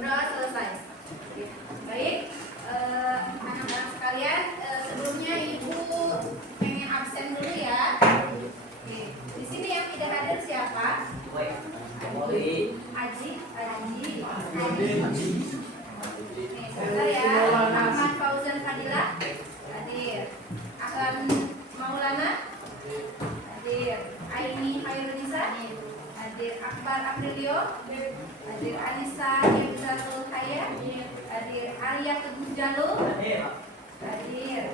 Berdoa selesai. Baik, anak-anak sekalian, sebelumnya Ibu pengen absen dulu ya. Oke. Di sini yang tidak hadir siapa? Aji. Sebentar ya. Ahmad Fauzan Fadila hadir. Ahlan Maulana hadir. Aini Hairunisa hadir. Akbar Aprilio hadir. Anissa Yudzatul Haya hadir. Arya Teguh Jalul hadir.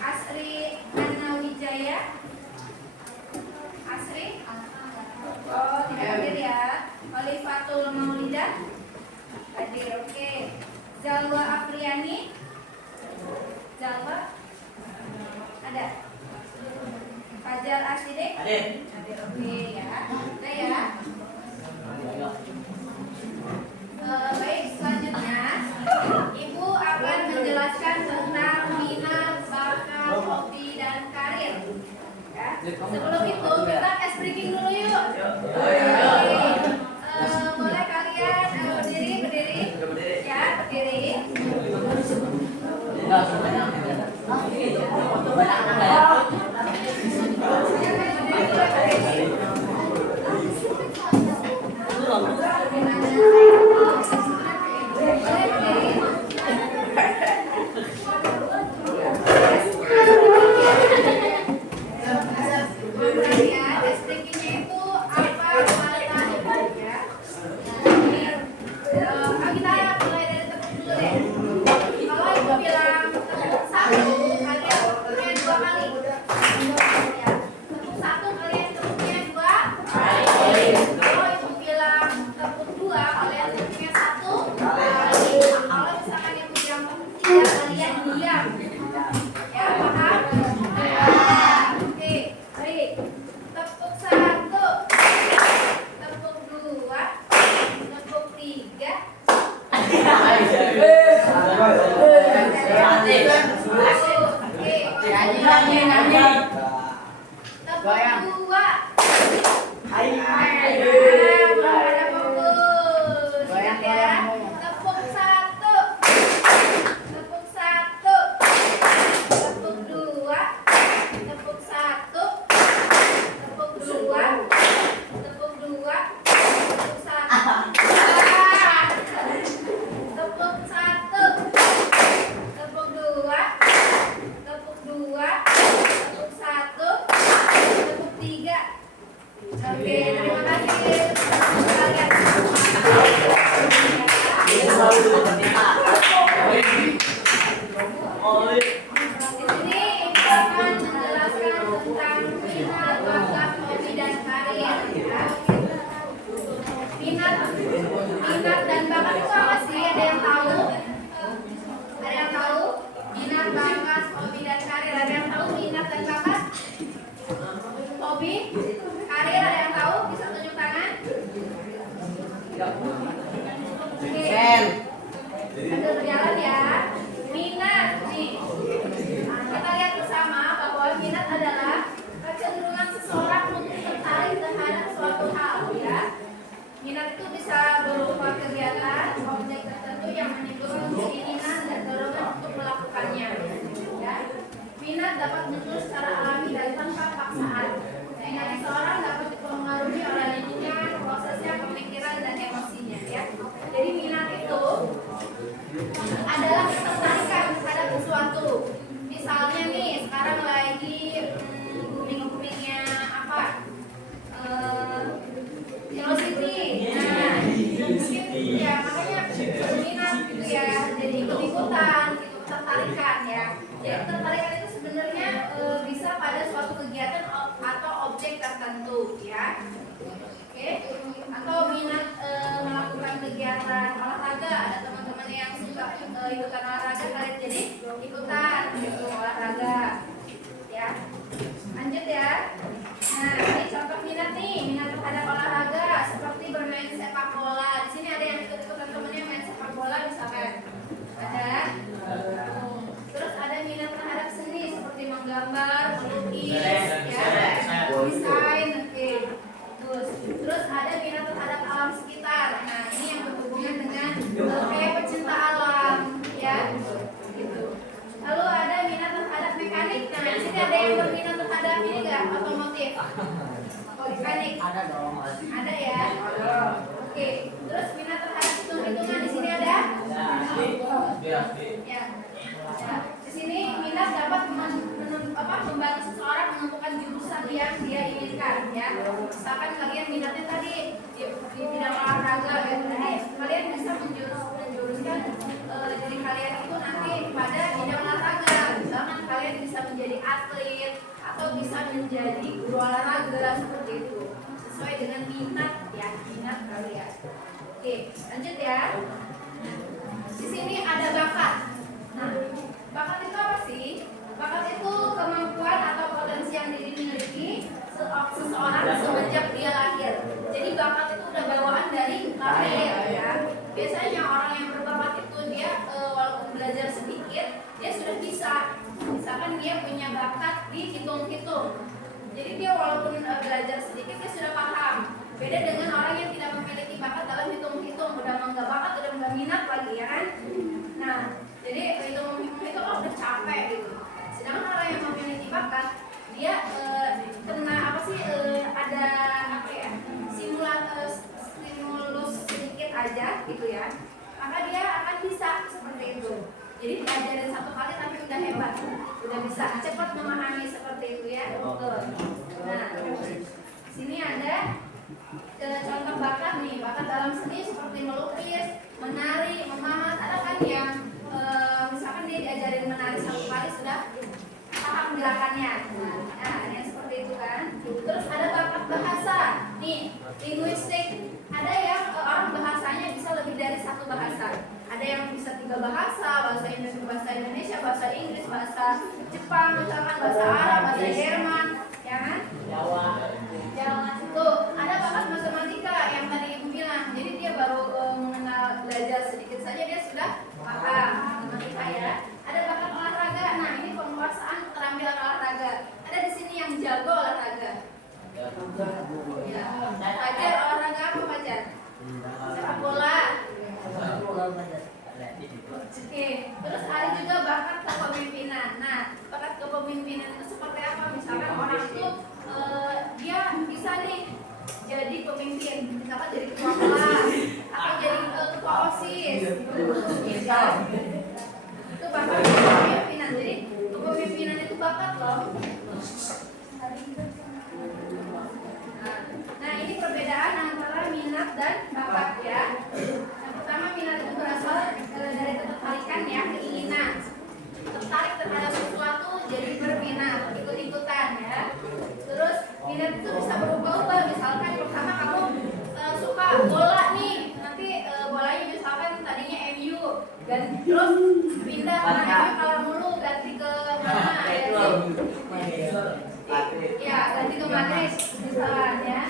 Asri Anna Wijaya Asri oh tidak hadir ya. Olifatul Maulidah hadir. Oke. Jalwa Afriani Jalwa ada. Fajar Asyidik hadir. Oke ya. Udah ya. Baik, selanjutnya Ibu akan menjelaskan tentang minat, bakat, hobi, dan karir. Ya. Sebelum itu kita tes breaking dulu yuk. Boleh kalian berdiri, ya berdiri. Ya, makanya minat gitu ya, jadi ikut-ikutan, gitu, tertarikan ya. Jadi ketertarikan itu sebenarnya bisa pada suatu kegiatan atau objek tertentu, ya. Oke, atau minat melakukan kegiatan olahraga. Ada teman-teman yang suka ikutan olahraga, kalian jadi ikutan gitu olahraga, ya. Lanjut ya. Nah, ini contoh minat nih, minat terhadap olahraga seperti bermain sepak bola. Di sini ada yang ikut-ikutan temennya main sepak bola misalkan. Ada. Terus ada minat terhadap seni seperti menggambar, melukis, ya, desain, oke. Terus ada minat terhadap alam sekitar. Nah, ini yang berhubungan dengan kayak pecinta alam, ya. Gitu. Lalu ada minat terhadap mekanik. Nah, di sini ada yang berminat terhadap ini enggak? Otomotif. Mekanik. Ada dong. Ada ya? Ada. Oke. Terus minat terhadap hitung-hitungan di sini ada? Ya. Ya. Di sini minat dapat membantu seseorang menentukan jurusan yang dia inginkan, ya. Misalkan kalian minatnya tadi di bidang olahraga, ya. Jadi kalian bisa menjuruskan diri kalian itu nanti pada bidang olahraga. Misalkan kalian bisa menjadi atlet atau bisa menjadi guru olahraga seperti itu, sesuai dengan minat, ya, minat kalian. Oke, lanjut ya. Di sini ada bakat. Nah, bakat itu apa sih? Bakat itu kemampuan atau potensi yang dimiliki seseorang semenjak dia lahir. Jadi bakat itu udah bawaan dari lahir, ya. Biasanya orang yang berbakat itu dia walaupun belajar sedikit, dia sudah bisa. Misalkan dia punya bakat di hitung-hitung. Jadi dia walaupun belajar sedikit dia sudah paham. Beda dengan orang yang tidak memiliki bakat dalam hitung-hitung, udah enggak bakat, udah enggak minat lagi, ya kan? Nah, jadi hitung-hitung itu udah capek gitu. Sedangkan orang yang memiliki bakat, dia kena apa sih? Ada apa ya? Stimulus sedikit aja gitu ya. Maka dia akan bisa seperti itu. Jadi belajarin satu kali tapi udah hebat, udah bisa cepat memahami seperti itu, ya. Nah, sini ada contoh bakat nih, bakat dalam seni seperti melukis, menari, memahat. Ada kan yang misalkan dia diajarin menari satu kali sudah paham gerakannya. Nah, yang seperti itu kan. Terus ada bakat bahasa, nih, linguistik. Ada yang orang bahasanya bisa lebih dari satu bahasa. Ada yang bisa 3 bahasa, bahasa Indonesia, bahasa Inggris, bahasa Jepang, misalkan bahasa Arab, bahasa Jerman, ya kan? Jawa. Tuh, ada bakat matematika yang tadi Ibu bilang. Jadi dia baru mengenal belajar sedikit saja dia sudah paham matematika, ya. Ada bakat olahraga. Nah, ini penguasaan keterampilan olahraga. Ada di sini yang jago olahraga. Ya. Fajar olahraga apa Fajar? Sepak bola. Oke, terus ada juga bakat kepemimpinan. Nah, bakat kepemimpinan itu seperti apa? Misalkan orang itu dia bisa nih jadi pemimpin, misalkan jadi ketua kelas atau jadi ketua OSIS. Itu bakat kepemimpinan. Jadi kepemimpinan itu bakat loh. Nah, ini perbedaan antara minat dan bakat, ya. Yang pertama, minat itu berasal dari ketertarikan, ya, keinginan. Tertarik terhadap sesuatu jadi berminat, ikut-ikutan, ya. Terus minat itu bisa berubah-ubah. Misalkan pertama kamu suka bola nih, nanti bolanya misalkan tadinya MU, dan terus pindah karena MU kalah mulu, ganti ke mana, ya, ganti ke Madrid misalnya.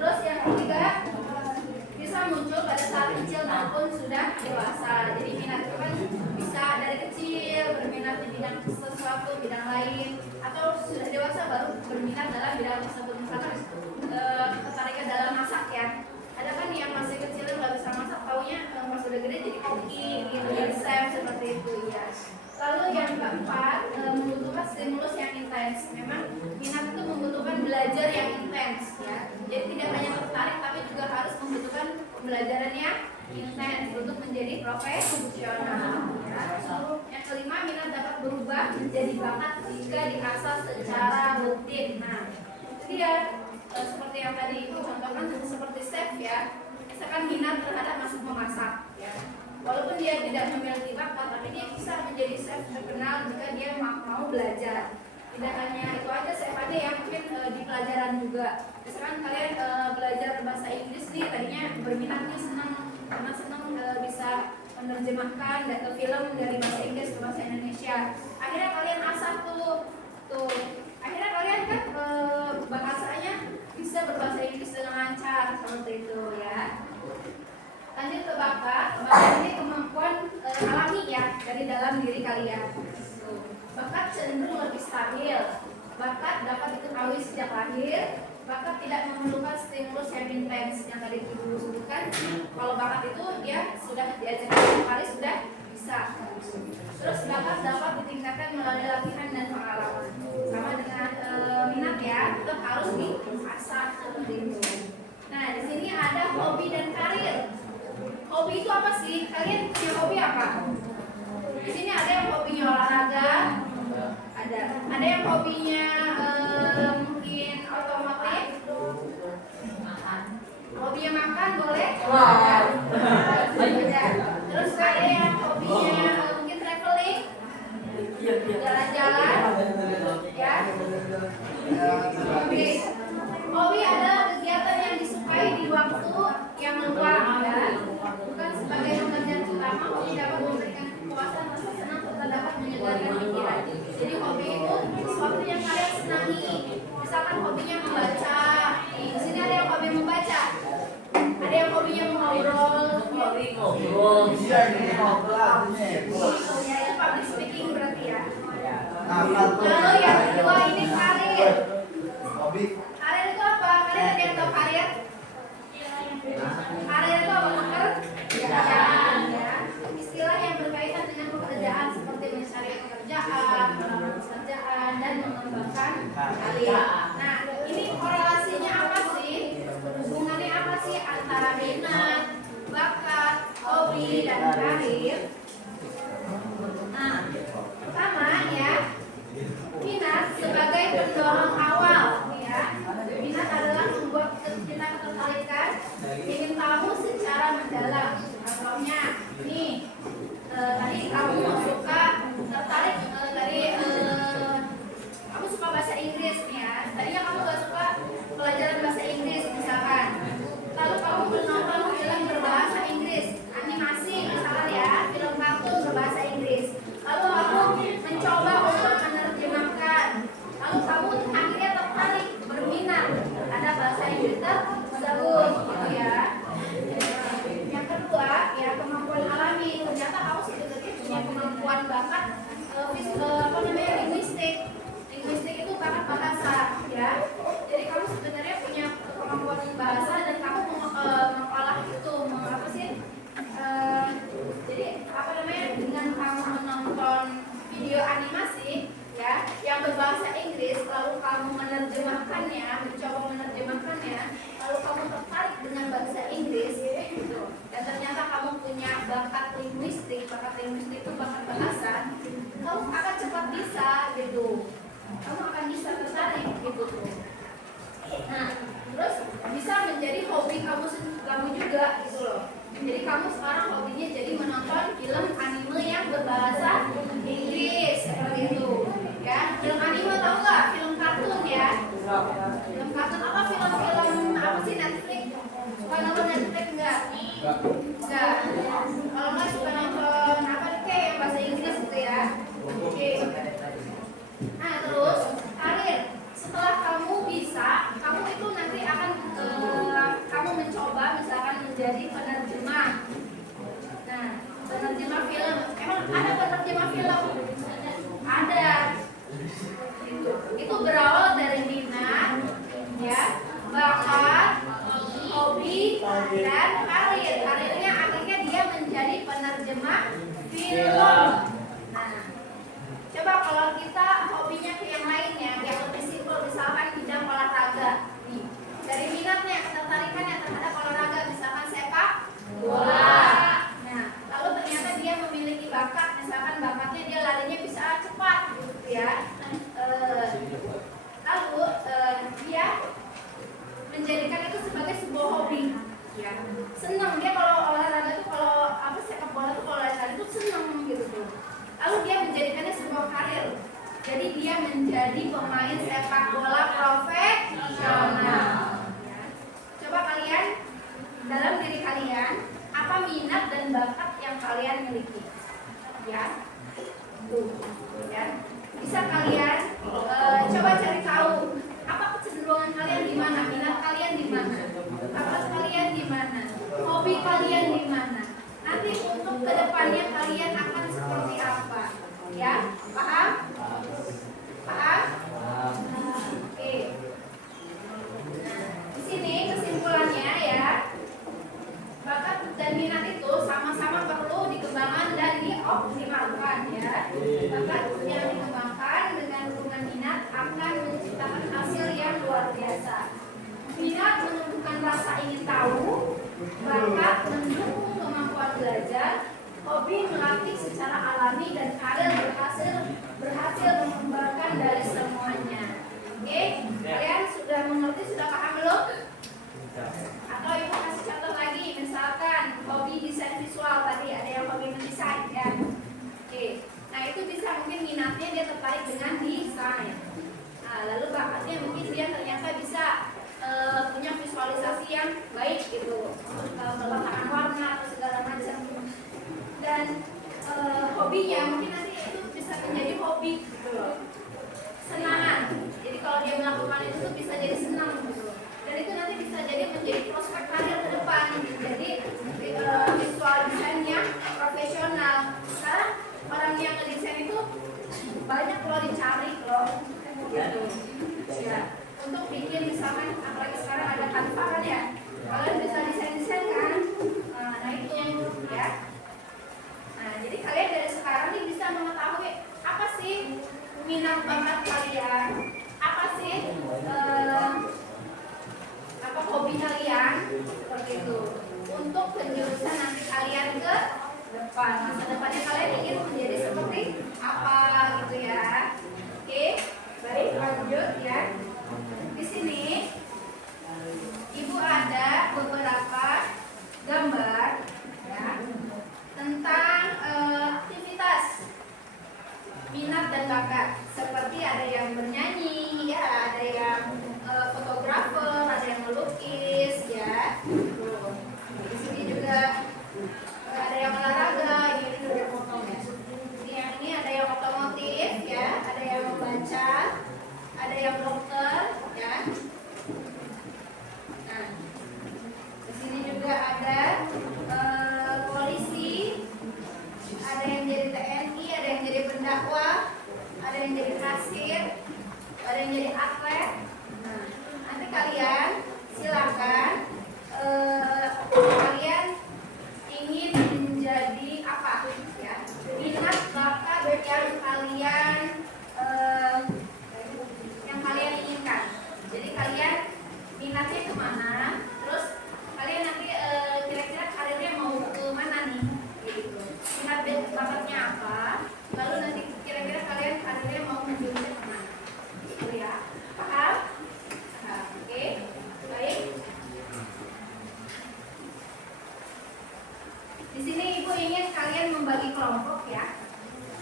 Terus yang ketiga bisa muncul pada saat kecil maupun sudah dewasa. Jadi minat itu kan bisa dari kecil berminat di bidang sesuatu, bidang lain, atau sudah dewasa baru berminat dalam bidang tersebut. Misalkan ketertarikan dalam masak, ya. Ada kan yang masih kecil nggak bisa masak, taunya pas udah gede jadi koki gitu, jadi chef seperti itu, ya. Lalu yang keempat, membutuhkan stimulus yang intens. Memang minat itu membutuhkan belajar yang intens, ya. Jadi tidak hanya tertarik tapi juga harus membutuhkan pembelajaran yang intens untuk menjadi profesional, ya. Yang kelima, minat dapat berubah menjadi bakat jika diasah secara rutin. Nah, itu dia seperti yang tadi Ibu contohkan, seperti chef, ya. Misalkan minat terhadap memasak, ya. walaupun dia tidak memiliki bakat, tapi dia bisa menjadi chef terkenal jika dia mau belajar. Tidak hanya itu aja, chef aja yang mungkin di pelajaran juga. Misalkan kalian belajar bahasa Inggris nih, tadinya berminat nih, senang bisa menerjemahkan film dari bahasa Inggris ke bahasa Indonesia. Akhirnya kalian asah tuh. Akhirnya kalian kan bahasanya bisa berbahasa Inggris dengan lancar seperti itu ya. Lanjut ke bakat ini kemampuan alami ya dari dalam diri kalian. Bakat cenderung lebih stabil. Bakat dapat diketahui sejak lahir. Bakat tidak memerlukan stimulus yang intens yang tadi dulu sebutkan. Kalau bakat itu dia sudah diajarkan setiap hari sudah bisa. Terus bakat dapat ditingkatkan melalui latihan dan pengalaman. Sama dengan minat ya, tetap harus diasah seperti itu. Nah di sini ada hobi dan karir. Hobi itu apa sih? Kalian punya hobi apa? Di sini ada yang hobinya olahraga, ada yang hobinya mungkin otomotif, hobinya makan boleh? Terus ada yang hobinya mungkin traveling, jalan-jalan, ya. Hobi adalah kegiatan yang disukai di waktu yang luang, ya. Bukan sebagai pekerjaan utama, hobi dapat memberikan kepuasan, rasa senang, serta dapat menyegarkan pikiran. Jadi hobi itu sesuatu yang kalian senangi. Misalkan hobinya membaca. Di sini ada yang hobi membaca. Ada yang hobinya mengobrol. Ya, public speaking berarti ya. Lalu yang kedua ini karir. Karir itu apa? Kalian ada yang tahu karir? Karir itu apa? Pekerjaan ya. Istilah yang berkaitan dengan pekerjaan seperti mencari pekerjaan, melamar pekerjaan, dan mengembangkan karir. Nah, ini korelasinya apa sih? Hubungannya apa sih antara minat, bakat, hobi, dan karir? Nah, pertama ya, minat sebagai pendorong awal ya. Minat adalah membuat kita ketertarikan, ingin tahu secara mendalam. Contohnya, nih tadi kamu suka tertarik kamu suka bahasa Inggris nih ya. Tadinya kamu gak suka pelajaran bahasa Inggris misalkan. Lalu kamu menonton film berbahasa Inggris, animasi misalkan ya, film kartun berbahasa Inggris. Lalu kamu mencoba untuk menerjemahkan. Lalu kamu akhirnya tertarik, berminat. Ada bahasa Inggris tersebut gitu ya. Yang kedua ya, kemampuan alami. Ternyata kamu sebenarnya punya kemampuan bakat linguistik. Linguistik itu bakat bahasa ya. Jadi kamu sebenarnya punya kemampuan bahasa dan kamu mengolah itu dengan kamu menonton video animasi ya yang berbahasa Inggris, lalu kamu menerjemahkannya, mencoba menerjemahkannya, lalu kamu tertarik dengan bahasa Inggris gitu. Dan ternyata kamu punya bakat linguistik itu bakat bahasa, kamu akan cepat bisa gitu, kamu akan bisa tertarik gitu tuh. Nah, terus bisa menjadi hobi kamu juga gitu loh. Jadi kamu sekarang hobinya jadi menonton film anime yang berbahasa Inggris seperti itu. Ya, film anime tahu nggak? Film kartun ya. Film kartun apa? Film apa sih, Netflix? Suka nonton Netflix nggak? Nggak. Kalau nggak suka nonton apa kayak yang bahasa Inggris gitu ya. Oke. Nah terus karir. Setelah kamu bisa, kamu itu nanti akan kamu mencoba misalkan menjadi penerjemah. Nah, penerjemah film. Emang ada penerjemah film? Ada. Itu berawal dari minat, ya, bakat, hobi, dan karir. Karirnya akhirnya dia menjadi penerjemah film. Nah, coba kalau kita hobinya ke yang lainnya, yang lebih simpel, misalkan bidang olahraga. Dari minatnya, ketertarikannya terhadap olahraga, misalkan sepak bola. Nah, lalu ternyata dia memiliki bakat, misalkan bakatnya dia larinya bisa cepat, gitu ya. Lalu dia menjadikan itu sebagai sebuah hobi. Ya. Senang dia kalau olahraga itu, kalau sepak bola itu senang gitu tuh. Lalu dia menjadikannya sebuah karir. Jadi dia menjadi pemain sepak bola profesional. Ya. Coba kalian dalam diri kalian apa minat dan bakat yang kalian miliki? Ya, tuh, ya. Bisa kalian coba cari tahu apa kecenderungan kalian di mana, minat kalian di mana, bakat kalian di mana, hobi kalian di mana. Nanti untuk kedepannya kalian akan seperti apa? Ya, paham? Paham? Oke. Di sini kesimpulannya ya, bakat dan minat itu sama-sama perlu dikembangkan dan dioptimalkan ya. Bakat yang dikembangkan dengan dukungan minat akan menciptakan hasil yang luar biasa. Minat menumbuhkan rasa ingin tahu, bakat mendukung kemampuan belajar, hobi melatih secara alami, dan karir berhasil mengembangkan dari semuanya. Oke, kalian sudah mengerti, sudah paham belum? Atau ibu kasih contoh lagi, misalkan hobi desain visual tadi, ada yang hobi mendesain ya. Oke, nah itu bisa mungkin minatnya dia tertarik dengan desain. Nah, lalu bakatnya mungkin dia ternyata bisa punya visualisasi yang baik gitu, meletakkan warna atau segala macam. Dan hobinya mungkin nanti itu bisa menjadi hobi gitu loh, senangan. Jadi kalau dia melakukan itu tuh bisa jadi senang gitu. Dan itu nanti bisa jadi menjadi prospek karir ke depan. Jadi visual desainnya profesional. Sekarang orang yang ngedesain itu banyak loh dicari loh gitu. Ya. Untuk bikin misalkan apalagi sekarang ada Canva kan ya, kalian bisa desain kan, nah itu ya. Nah jadi kalian dari sekarang nih bisa mengetahui apa sih minat bakat kalian, apa sih apa hobi kalian seperti itu, untuk penjurusan nanti kalian ke depan. Masa depannya kalian ingin menjadi seperti apa gitu ya. Oke, baik, lanjut ya. Di sini ibu ada beberapa gambar ya, tentang aktivitas minat dan bakat. Seperti ada yang bernyanyi ya, ada yang fotografer, ada yang melukis ya. Di sini juga ada yang olahraga, ini juga potong ya. Yang ini ada yang otomotif ya, ada yang membaca, ada yang dokter ya. Nah, di sini juga ada polisi, ada yang jadi TNI, ada yang jadi pendakwah, ada yang jadi kasir, ada yang jadi atlet. Nah, nanti kalian silakan kalian ingin menjadi apa ya, minat bakat yang kalian inginkan. Jadi kalian minatnya kemana, terus kalian nanti kira-kira karirnya mau ke mana nih gitu. Minat dan bakatnya apa, lalu nanti kira-kira kalian karirnya mau menjurusnya kemana gitu ya. Paham? Nah, oke, baik. Di sini ibu ingin kalian membagi kelompok ya.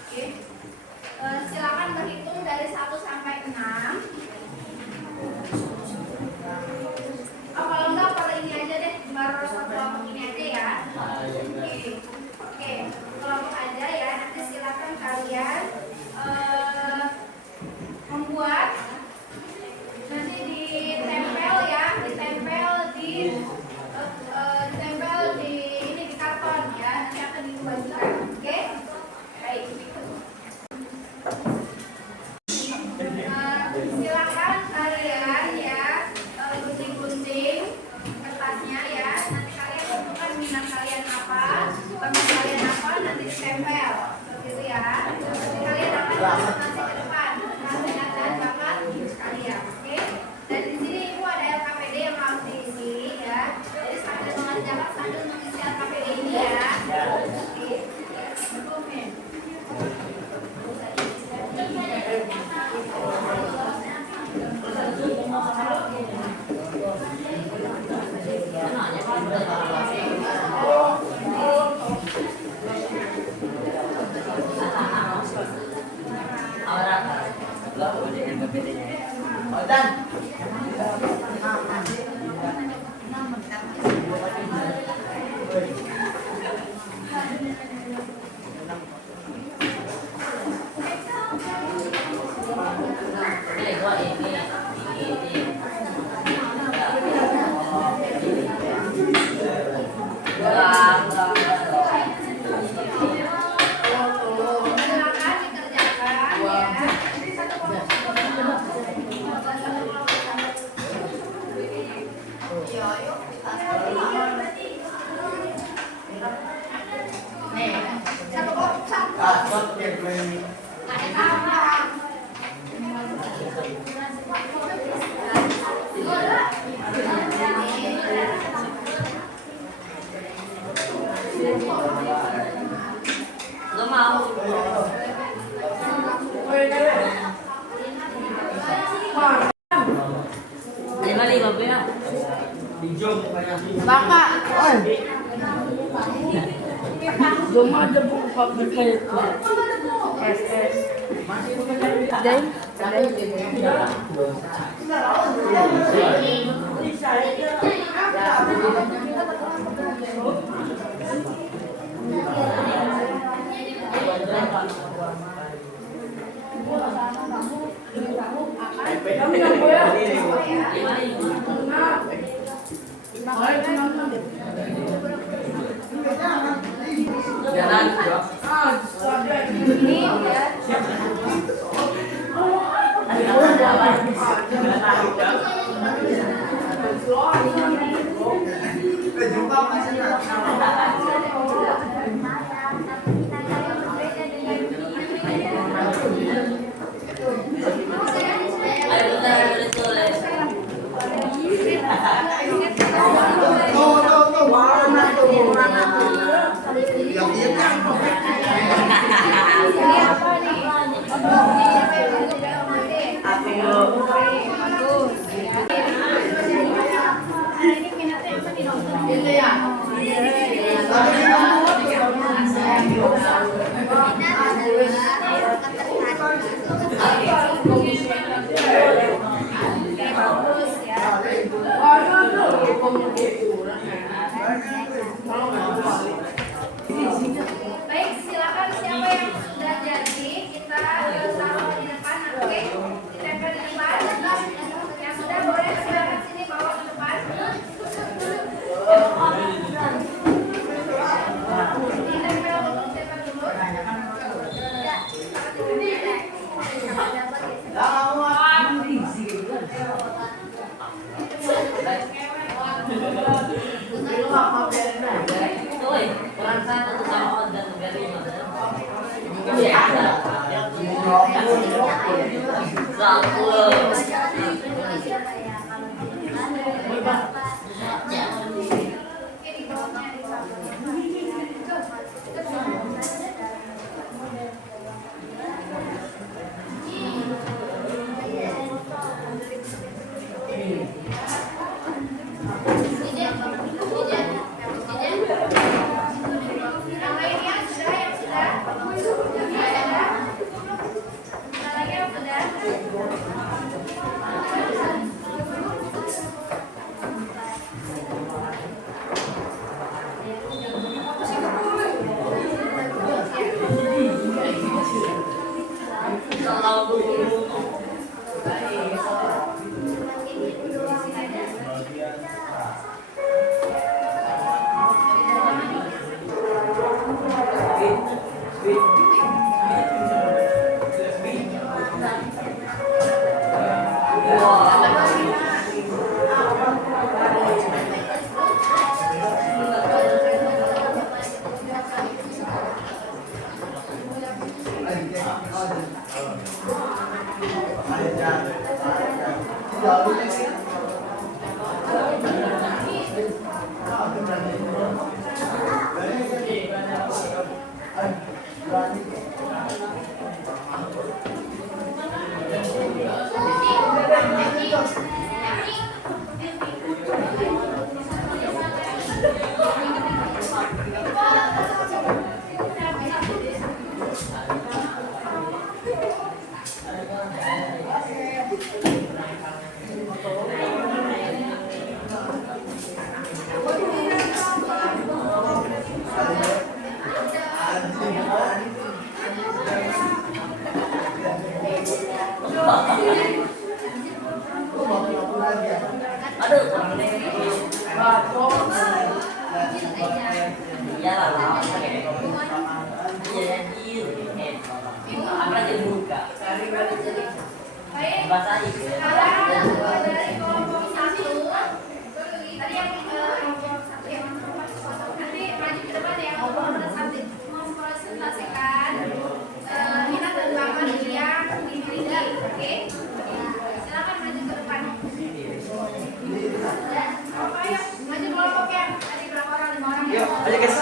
Oke. Silakan berhitung dari 1 sampai 6. Oh, kalau enggak pada ini aja deh, baru kelompok ini aja ya. Oke, kelompok aja ya. Nanti silakan kalian membuat, nanti ditempel ya, ditempel di ini di karton ya. Nanti akan dibagikan. Oke? Baik. Silakan kalian ya gunting-gunting kertasnya ya. Nanti kalian tentukan minat kalian apa, bakat kalian apa, nanti ditempel begitu ya. Nanti kalian akan presentasi ke depan tentang minat dan bakat kalian. Oke? Dan di sini ibu ada LKPD yang harus diisi ya. Jadi sambil mengerjakan sambil mengisi LKPD ini ya. Oke. Baka, Gumada po pag-play ko. SS. Then, Baik, silakan siapa yang sudah jadi kita taruh di depan, oke? Ditempel di depan. Yang sudah boleh silakan sini bawa ke depan. Ditempel dulu. Yang lainnya sudah, yang sudah. Ada lagi yang sudah. Baik, sekarang dari kelompok satu, tadi yang kelompok satu yang nanti maju ke depan ya, mempresentasikan minat dan bakat yang dimiliki, oke? Silakan maju ke depan. Ya, ayo maju kelompoknya. Tadi berapa orang? 5 orang ya? Ayo guys.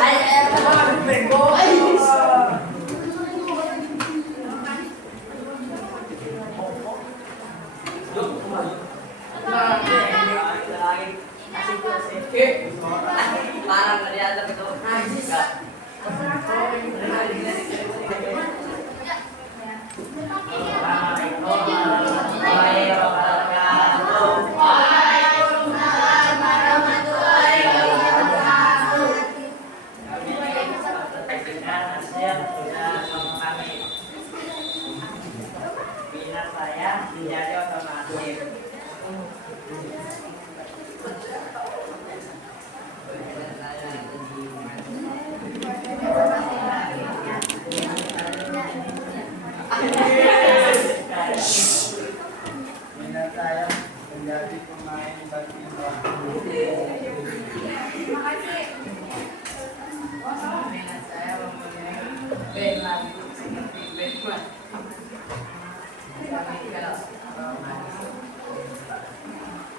Larang dari atas itu. Minat saya menjadi otomotif. Minat saya menjadi pemain badminton. Terima kasih. Minat saya mempunyai band lagu seperti band.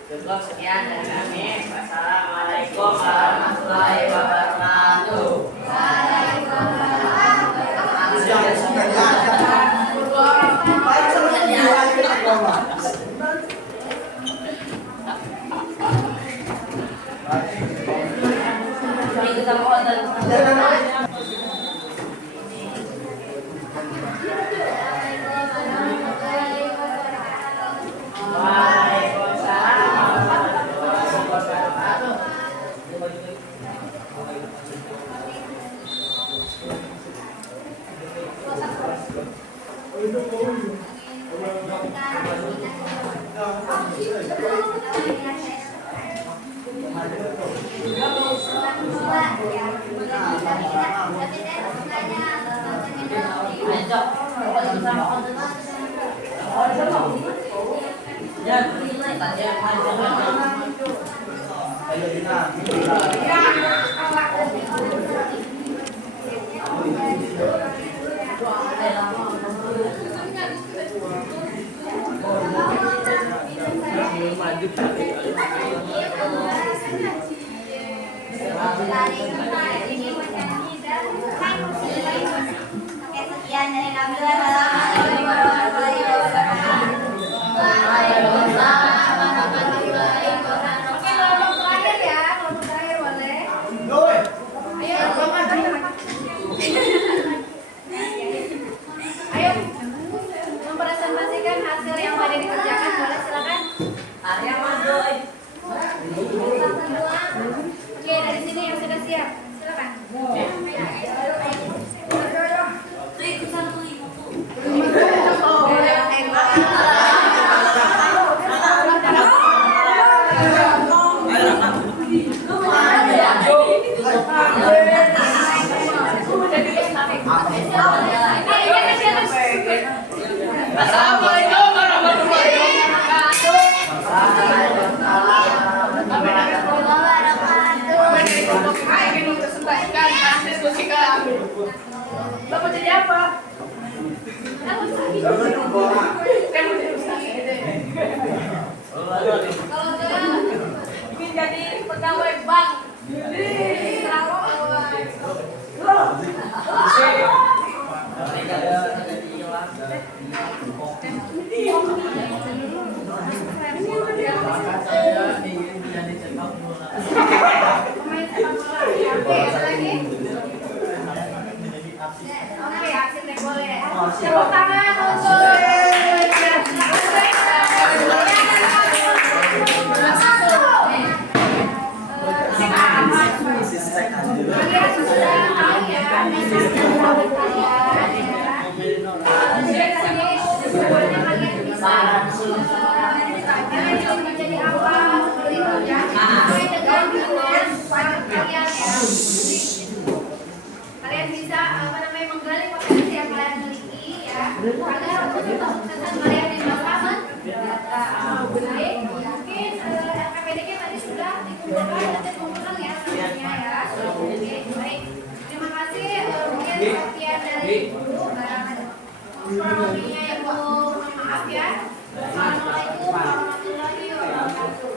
Cukup sekian dari kami. Wassalamualaikum warahmatullahi wabarakatuh. Kita mau Sekian dari kami. Assalamualaikum warahmatullahi wabarakatuh. Oke, kelompok terakhir ya, kelompok terakhir boleh. Ayo, mempresentasikan hasil yang pada dikerjakan, boleh silakan. Arya Mandoy. Oke, dari sini yang sudah siap, silakan. Assalamualaikum warahmatullahi wabarakatuh. Bapak jadi apa? Ingin jadi pegawai bank. Oke, aksi boleh. Tepuk tangan untuk Pokoknya kalian bisa kalian ingin menjadi apa seperti itu ya. Sesuai dengan minat bakat kalian ya. Kalian bisa menggali potensi yang kalian miliki ya. Agar untuk kesuksesan kalian yang bersama. Baik, mungkin LKPDK tadi sudah dikumpulkan dan dikumpulkan ya semuanya ya. Oke, baik. Terima kasih mungkin sekian dari Ibu. Kurang lebihnya Ibu mohon maaf ya. Assalamualaikum warahmatullahi wabarakatuh.